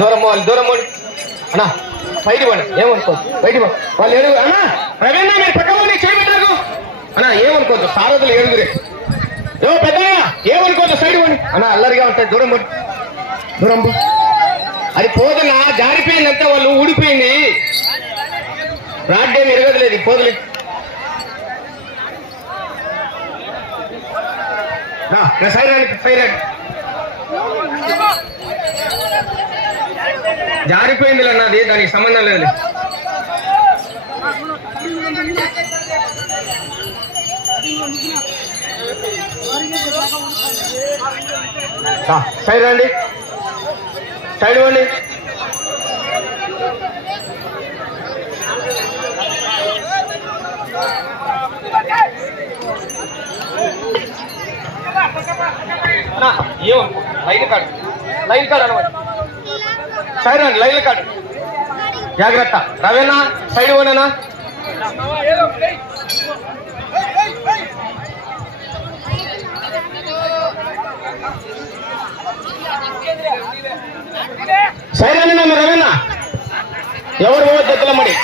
దూరం పోవాలి, దూరం పోండి అన్నా. బయట పోండి, ఏమనుకోవద్దు. బయట వాళ్ళు ఏడుగు అన్నా. రవీణ మీరు పక్క పోండి, చేయబెట్టకు అన్నా. ఏమనుకోవద్దు, సారథులు ఏడుగురే. పెద్దయ్య ఏమనుకోవద్దు, సైడ్ పోండి అన్నా. అల్లరిగా ఉంటాయి, దూరం పోండి, దూరం పో. అది పోదన్నా, జారిపోయిందంతా, వాళ్ళు ఊడిపోయింది. రాడ్డేమి ఎరగదులేదు, పోదులే. సైడ్ రండి, సైడ్ రండి. జారిపోయింది అన్నది, దానికి సంబంధం లేదు. సైడ్ రండి, సైడ్ ఇవ్వండి. ఏమనుకో, లైన్ కాడు, లైన్ కాడు అనమాట. సైడ్ రండి, లైన్ కాడు, జాగ్రత్త. రవేనా సైడ్ పోనేనా. సైడ్ రండి నన్ను, రవేనా ఎవరు పోవద్దు ఎత్తులమ్మడి.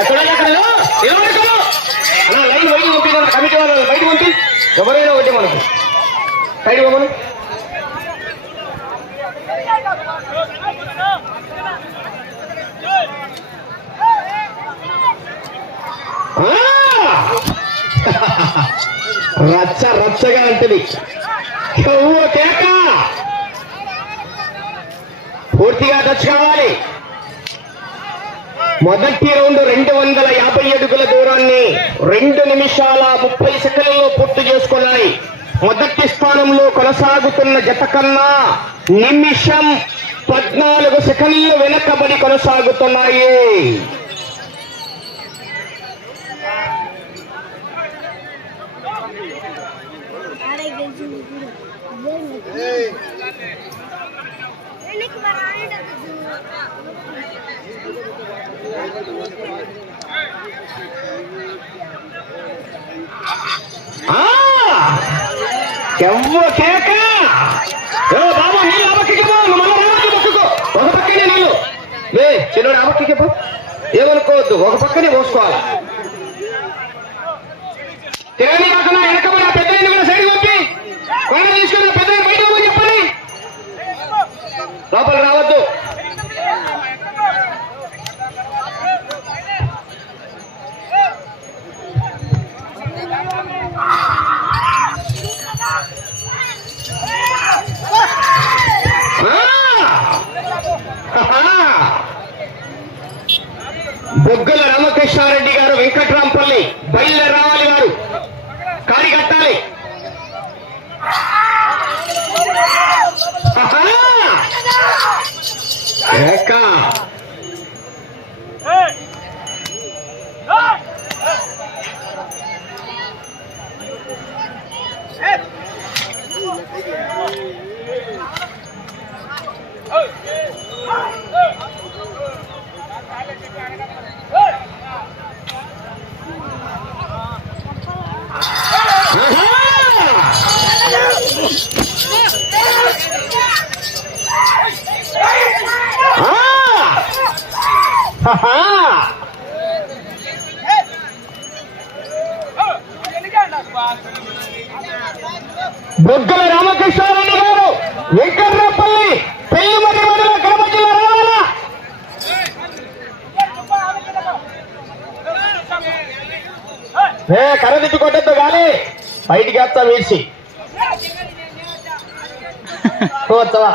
ఎక్కడ లైన్ బయట పంపించారు కమిటీ వాళ్ళు, బయట పంపి ఎవరైనా ఒకటి మనకు సైడ్ పోమను. రచ్చ రచ్చగా ఉంటుంది. కేక పూర్తిగా టచ్ కావాలి. మొదటి రౌండ్ 250 అడుగుల దూరాన్ని 2 నిమిషాల 30 సెకండ్లలో పూర్తి చేసుకున్నాయి. మొదటి స్థానంలో కొనసాగుతున్న జత కన్నా నిమిషం 14 సెకండ్లు వెనకబడి కొనసాగుతున్నాయి. కేక బాబు, నీళ్ళు ఆబక్కి ఒక పక్కనే నీళ్ళు చిన్నోడు ఆబక్కి పో. ఏమనుకోవద్దు, ఒక పక్కనే పోసుకోవాలి. తిరగని కాకుండా వెనకబడి ఆ పెద్ద కూడా సైడ్ పంపి కొండ తీసుకుని పెద్ద బయట చెప్పండి, లోపల రావద్దు. బొగ్గల రామకృష్ణారెడ్డి గారు, వెంకట్రాంపల్లి బయలుదేరావాలి గారు, కాడి కట్టాలి. బొగ్గల రామకృష్ణారెడ్డి గారు, వెంకట్రాంపల్లి పెళ్లిమర్రి మండలం, కడప జిల్లా రావాలా. కర్రదిట్టు కొట్టద్దు కానీ బయటికి వేస్తా వీడ్చి పోతావా.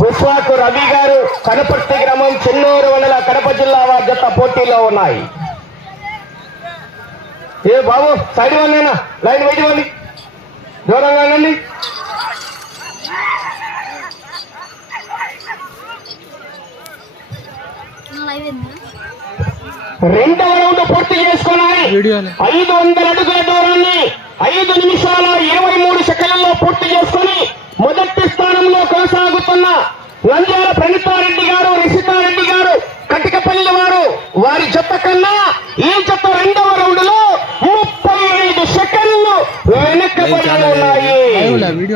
బుస్వాకు రవి గారు, కనపర్తి గ్రామం, చెన్నూరు మండల, కడప జిల్లా వారి జత పోటీలో ఉన్నాయి. ఏ బాబు సైడ్ వాళ్ళేనా, లైన్ బయట వాళ్ళు దూరంగా ఉండండి. రెండవ రౌండ్ పూర్తి చేసుకున్నాయి. 500 అడుగుల దూరాన్ని 5 నిమిషాల 23 సెకండ్లలో పూర్తి చేసుకుని మొదటి స్థానంలో కొనసాగుతున్న నంద్యాల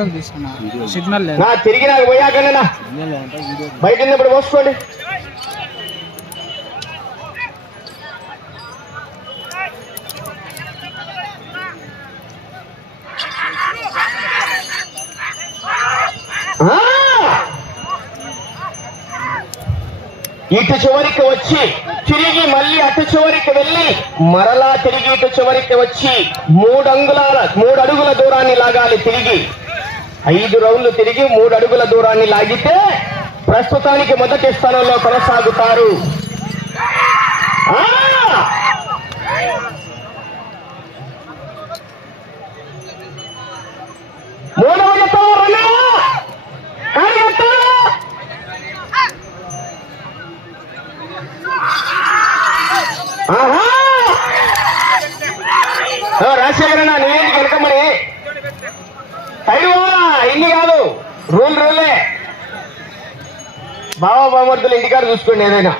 ఉన్నాయి. నా తిరిగి నాకు పోయాకన్నా బయట ఉన్నప్పుడు పోసుకోండి. ఇటు చివరికి వచ్చి తిరిగి మళ్ళీ అటు చివరికి వెళ్ళి మరలా తిరిగి ఇటు చివరికి వచ్చి 3 అడుగుల దూరాన్ని లాగాలి. తిరిగి 5 రౌండ్లు తిరిగి 3 అడుగుల దూరాన్ని లాగితే ప్రస్తుతానికి మొదటి స్థానంలో కొనసాగుతారు. రాజశేఖరన్న నువ్వేందుకు వెనకమ్మని సైడువా ఇల్లు కాదు రూలే. బావా బామర్దులు ఇంటికాడ చూసుకోండి ఏదైనా.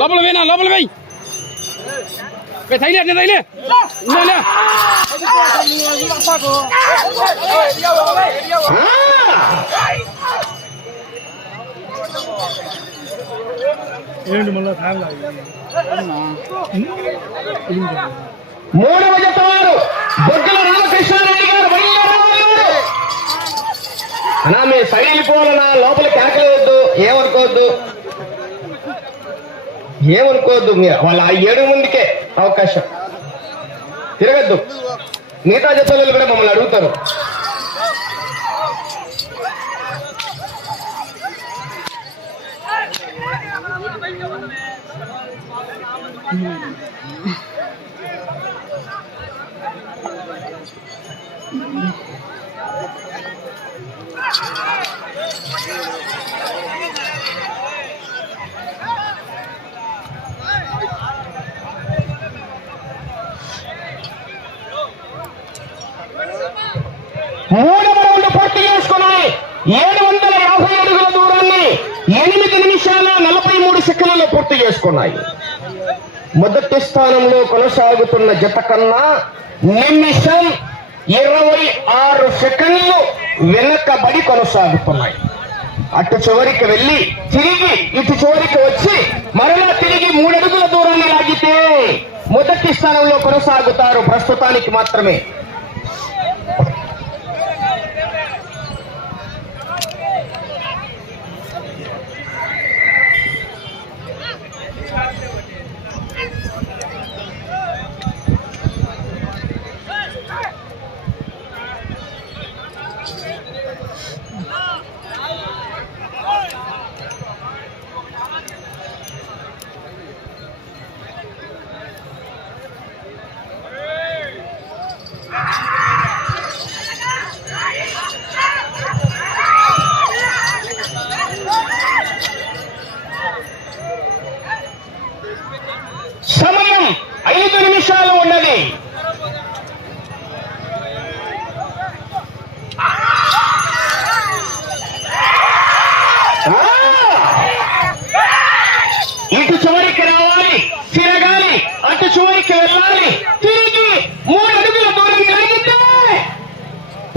లోపల పోయినా లోపల పోయి తైలే తైలే మూడవ జత వారు బొగ్గల రామకృష్ణారెడ్డి గారు అన్నా మీ సైడ్ వెళ్ళిపోవాలన్నా లోపల కేకలేవద్దు. ఏమనుకోవద్దు వాళ్ళ 7 మందికే అవకాశం. తిరగద్దు. మిగతా జతలు కూడా మమ్మల్ని అడుగుతారు. మూడవ రౌండ్ పూర్తి చేసుకున్నాయి. 750 అడుగుల దూరాన్ని 8 నిమిషాల 43 సెకండ్లలో పూర్తి చేసుకున్నాయి. మొదటి స్థానంలో కొనసాగుతున్న జత కన్నా నిమిషం 26 సెకండ్లు వెనకబడి కొనసాగుతున్నాయి. అటు చివరికి వెళ్ళి తిరిగి ఇటు చివరికి వచ్చి మరలా తిరిగి 3 అడుగుల దూరాన్ని లాగితే మొదటి స్థానంలో కొనసాగుతారు. ప్రస్తుతానికి మాత్రమే. సమయం 5 నిమిషాలు ఉన్నది. ఇటు చివరికి రావాలి, తిరగాలి, అటు చివరికి వెళ్ళాలి, తిరిగి 3 అడుగుల దూరం కలిగితే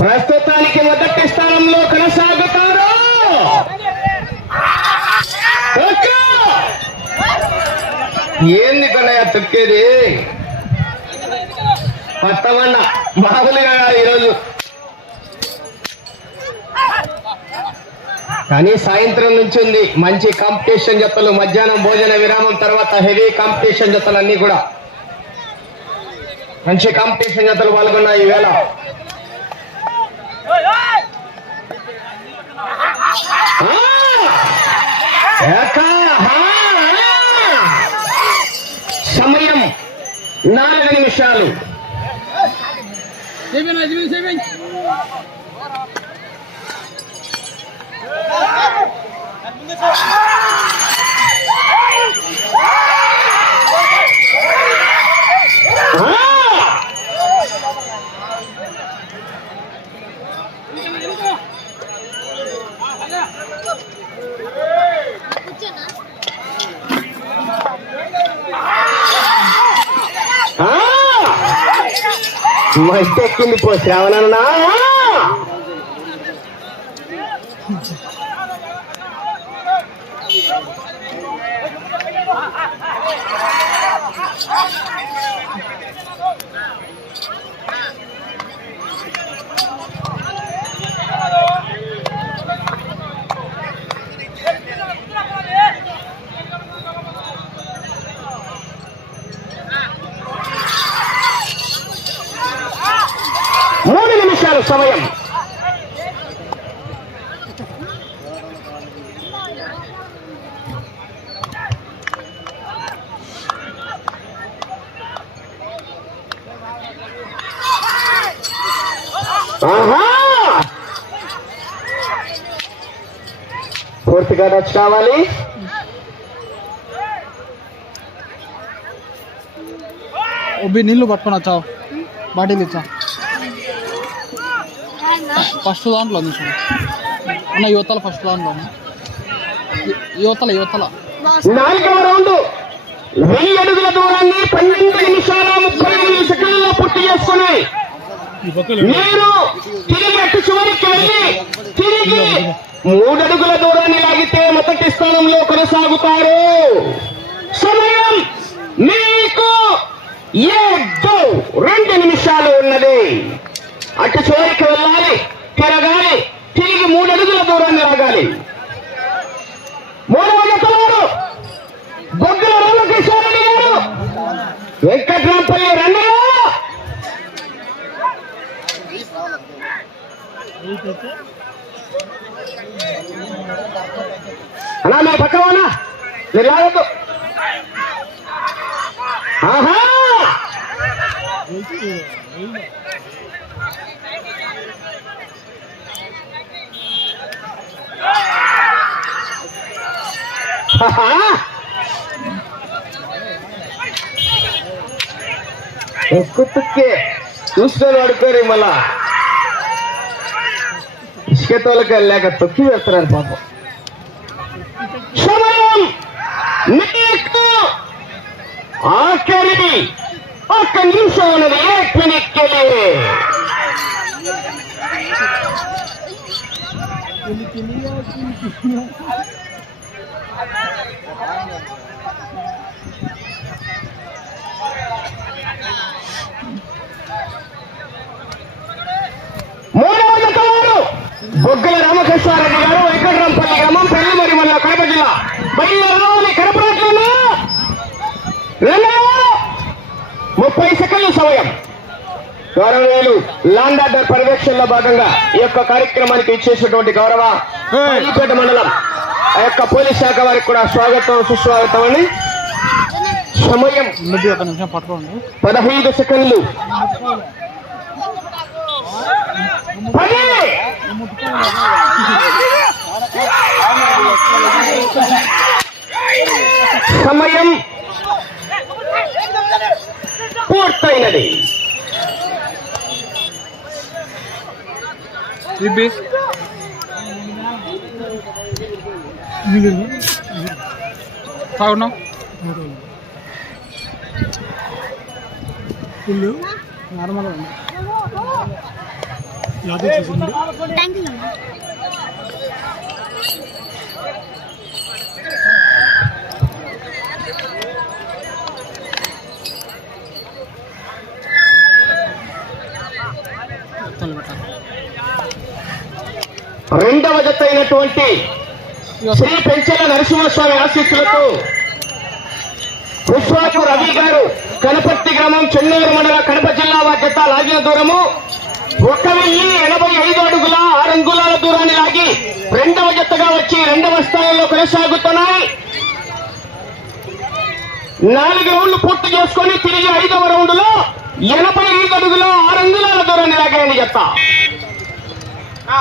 ప్రస్తుతానికి మొదటి స్థానంలో కొనసాగుతారు. ఏంది కన్నయ్య తొక్కేది కొత్తమన్న మామూలుగా ఈరోజు. కానీ సాయంత్రం నుంచి ఉంది మంచి కాంపిటీషన్ జతలు. మధ్యాహ్నం భోజన విరామం తర్వాత హెవీ కాంపిటీషన్ జతలు అన్ని కూడా మంచి కాంపిటీషన్ జతలు పాల్గొన్న ఈవేళ సమయం 4 నిమిషాలు. మట్టెక్కింది పో శ్రావణన్నా. సమయం పూర్తిగా టచ్ కావాలి. నీళ్లు పట్టుకొని వచ్చావు, బాటిల్ ఇచ్చా ఫస్ట్ దాంట్లో ఉన్న యువతల ఫస్ట్ దాంట్లో యువతల 4వ రౌండ్ 1000 అడుగుల దూరాన్ని 12 నిమిషాల 35 సెకండ్లలో పూర్తి చేసుకుని మీరు తిరిగి అటు చివరికి వెళ్ళి తిరిగి 3 అడుగుల దూరాన్ని లాగితే మొదటి స్థానంలో కొనసాగుతారు. సమయం మీకు 2 నిమిషాలు ఉన్నది. అటు చివరికి వెళ్ళాలి, తిరగాలి, తిరిగి 3 అడుగుల దూరాన్ని లాగాలి. 3వ జత వారు బొగ్గల రామకృష్ణారెడ్డి గారు, వెంకట్రాంపల్లి రంగయ్య. అన్నా మీరు పక్కవన్నా, మీరు లాగద్దు. ఆహా ఎక్కుతుక్కే చూసుకొని పడుకోరు. మళ్ళా ఇసుక తోలకి వెళ్ళాక తొక్కి వేస్తున్నారు పాపం. సమయం మీకు ఆఖరి 1 నిమిషం ఉన్నది. 1 మినిట్ బొగ్గల రామకృష్ణారెడ్డి గారు, వెంకట్రాంపల్లి గ్రామం, పెళ్లిమరి మండలం, కడప జిల్లా. బయలుదేరాలి కడపరాట్లను 30 సెకండ్ల సమయం. గౌరవనీయులు లాండ్ ఆర్డర్ పర్యవేక్షణలో భాగంగా ఈ యొక్క కార్యక్రమానికి ఇచ్చేసినటువంటి గౌరవ పల్లిపేట మండలం ఆ యొక్క పోలీస్ శాఖ వారికి కూడా స్వాగతం, సుస్వాగతం అండి. సమయం 15 సెకండ్లు. 10 సమయం పూర్తయినది. తాగున్నా నార్మల్ రెండవ జత అయినటువంటి శ్రీ పెంచల నరసింహస్వామి ఆశీస్సులతో పుష్పాపు రవి గారు కనపర్తి గ్రామం చెన్నూరు మండల కడప జిల్లా వారి జత లాగిన దూరము 1085 అడుగుల 6 అంగుళాల దూరాన్ని లాగి రెండవ జతగా వచ్చి రెండవ స్థానంలో కొనసాగుతున్నాయి. 4 రౌండ్లు పూర్తి చేసుకొని తిరిగి 5వ రౌండ్ లో 85 అడుగుల 6 అంగుళాల దూరాన్ని లాగాయని జత.